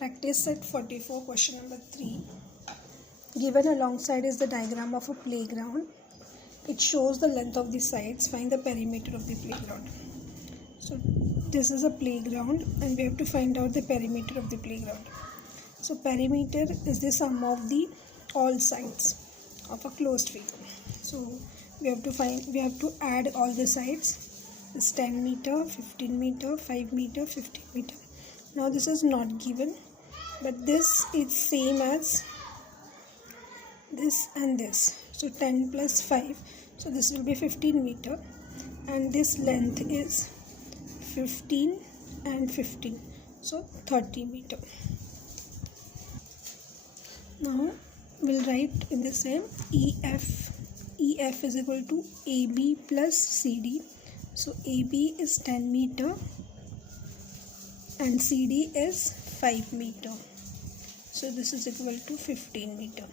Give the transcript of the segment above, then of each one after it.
Practice set 44, question number 3. Given alongside is the diagram of a playground. It shows the length of the sides. Find the perimeter of the playground. So this is a playground and we have to find out the perimeter of the playground. So perimeter is the sum of the all sides of a closed figure. So we have to add all the sides. It's 10 meter, 15 meter, 5 meter, 15 meter. Now this is not given, but this is same as this and this. So 10 plus 5, so this will be 15 meter, and this length is 15 and 15, so 30 meter. Now we'll write in the same EF is equal to AB plus CD. So AB is 10 meter and CD is 5 meter. So this is equal to 15 meter.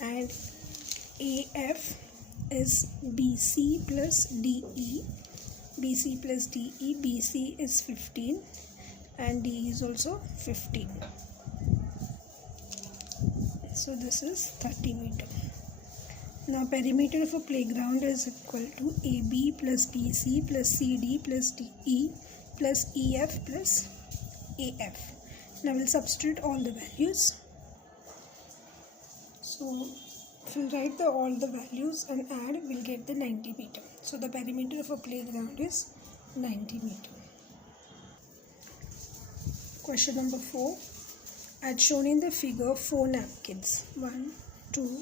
And AF is BC plus DE. BC plus DE. BC is 15 and DE is also 15. So this is 30 meter. Now perimeter of a playground is equal to AB plus BC plus CD plus DE plus EF plus AF. Now we'll substitute all the values. So if we write all the values and add, we'll get the 90 meter. So the perimeter of a playground is 90 meter. Question number 4. As shown in the figure, 4 napkins. 1, 2,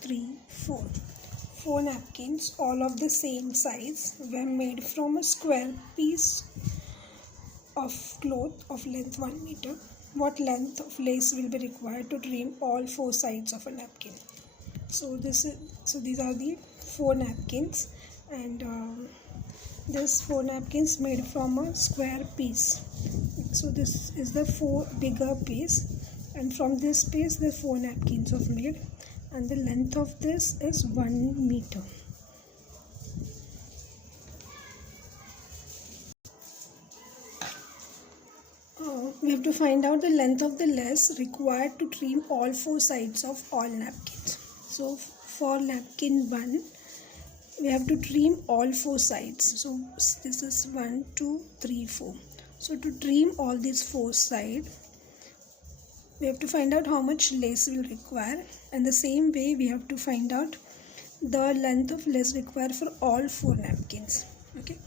3, 4. 4 napkins, all of the same size, were made from a square piece of cloth of length 1 meter. What length of lace will be required to trim all 4 sides of a napkin? So these are the 4 napkins, and this 4 napkins made from a square piece. So this is the 4 bigger piece, and from this piece the 4 napkins are made, and the length of this is 1 meter. We have to find out the length of the lace required to trim all 4 sides of all napkins. So for napkin 1, we have to trim all 4 sides. So this is 1, 2, 3, 4. So to trim all these 4 sides, we have to find out how much lace will require, and the same way we have to find out the length of lace required for all 4 napkins. Okay,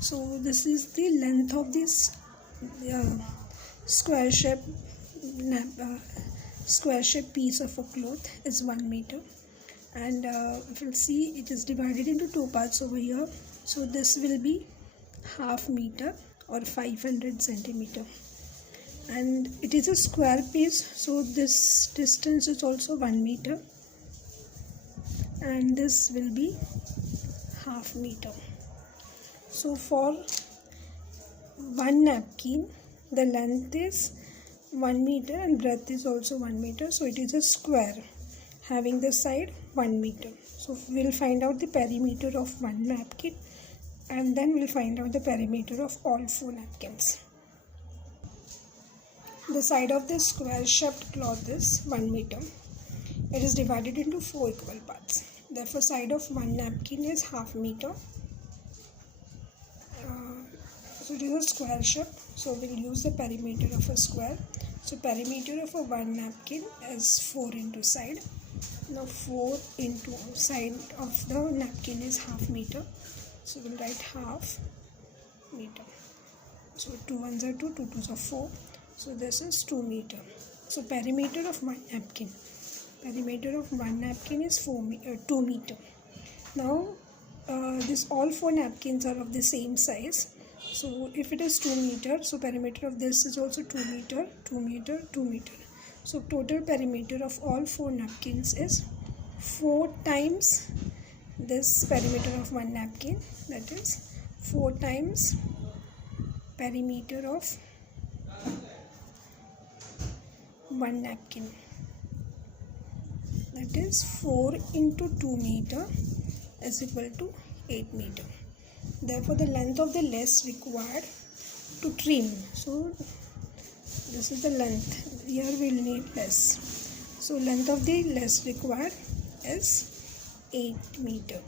so this is the length of this square shape piece of a cloth is 1 meter, and if you'll see, it is divided into 2 parts over here. So this will be half meter or 500 centimeter, and it is a square piece, so this distance is also 1 meter, and this will be half meter. So for 1 napkin, the length is 1 meter and breadth is also 1 meter, so it is a square having the side 1 meter. So we'll find out the perimeter of 1 napkin, and then we'll find out the perimeter of all 4 napkins. The side of this square shaped cloth is 1 meter. It is divided into 4 equal parts. Therefore side of 1 napkin is half meter. So it is a square shape, so we'll use the perimeter of a square. So perimeter of a 1 napkin is 4 into side. Now 4 into side of the napkin is half meter, so we'll write half meter. So 2 ones are 2, 2 twos are 4, so this is 2 meter. So perimeter of 1 napkin, perimeter of 1 napkin is 2 meter. Now this all 4 napkins are of the same size. So if it is 2 meter, so perimeter of this is also 2 meter, 2 meter, 2 meter. So total perimeter of all 4 napkins is 4 times this perimeter of 1 napkin, that is 4 times perimeter of 1 napkin, that is 4 into 2 meter is equal to 8 meter. Therefore the length of the lace required to trim, so this is the length. Here we'll need less. So length of the less required is 8 meter.